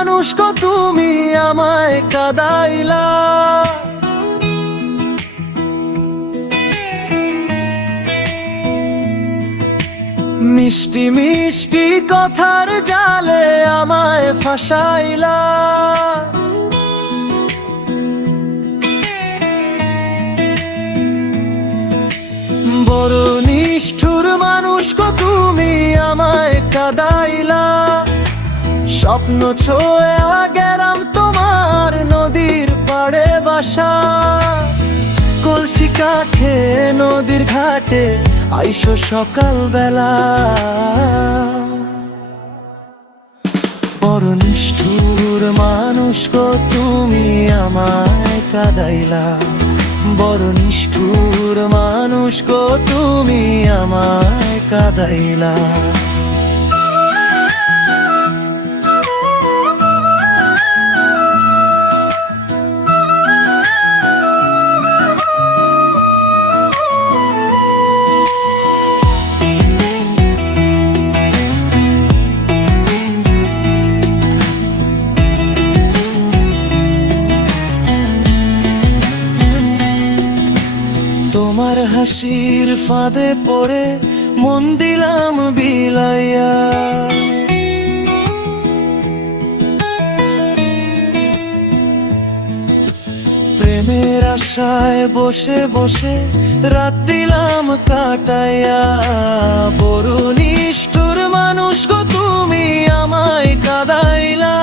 মানুষ গো তুমি আমায় কাঁদাইলা। মিষ্টি মিষ্টি কথার জালে আমায় ফাঁসাইলা। বড় নিষ্ঠুর মানুষ গো তুমি আমায় কাঁদাইলা। স্বপ্ন ছোঁয়া গেলাম তোমার নদীর পাড়ে বাসা। কলসি কাঁখে নদীর ঘাটে আইসো সকাল বেলা। বড় নিষ্ঠুর মানুষ গো তুমি আমায় কাঁদাইলা। বড় নিষ্ঠুর মানুষ গো তুমি আমায় কাঁদাইলা। তোমার হাসির ফাঁদে পড়ে মন দিলাম বিলাইয়া। প্রেমের আশায় বসে বসে রাত দিলাম কাটাইয়া। বড় নিষ্ঠুর মানুষ গো তুমি আমায় কাঁদাইলা।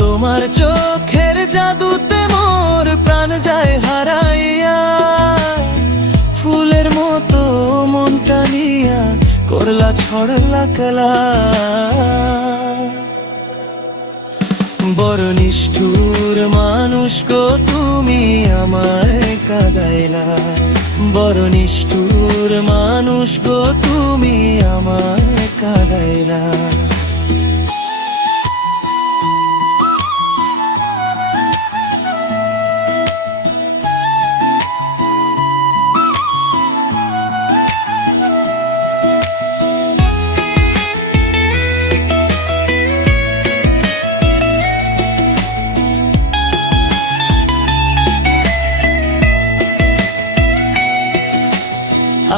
তোমার চোখের জাদুতে মোর প্রাণ যায় হারাইয়া। ফুলের মতো মনটা নিয়া করলা ছড়লা কালা। বড় নিষ্ঠুর মানুষ গো তুমি আমায় কাঁদাইলা। বড় নিষ্ঠুর মানুষ গো তুমি আমায় কাঁদাইলা।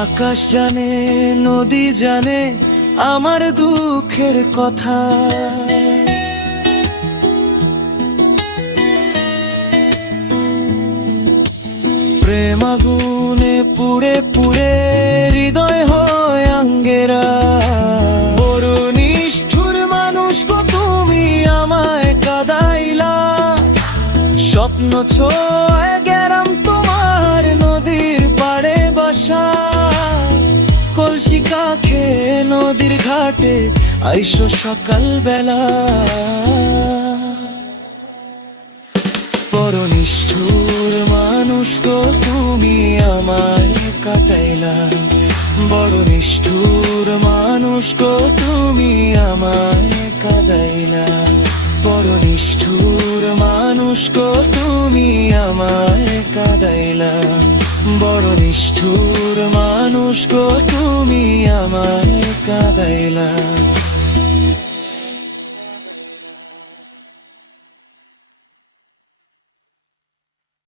আকাশ জানে নদী জানে আমার দুঃখের কথা। প্রেম আগুনে পুড়ে পুড়ে হৃদয় হয় আঙ্গেরা। বড় নিষ্ঠুর মানুষ গো তুমি আমায় কাঁদাইলা। স্বপ্ন ছোঁয়া গেলাম তোমার নদীর পাড়ে বাসা। কলসি কাঁখে নদীর ঘাটে আইসো সকাল বেলা। বড় নিষ্ঠুর মানুষ গো তুমি আমায় কাটাইলা। বড় নিষ্ঠুর মানুষ গো তুমি আমায় কাঁদাইলা। বড় নিষ্ঠুর মানুষ গো তুমি আমায় কাঁদাইলা। বড় নিষ্ঠুর মানুষ গো তুমি আমায় কাঁদাইলা।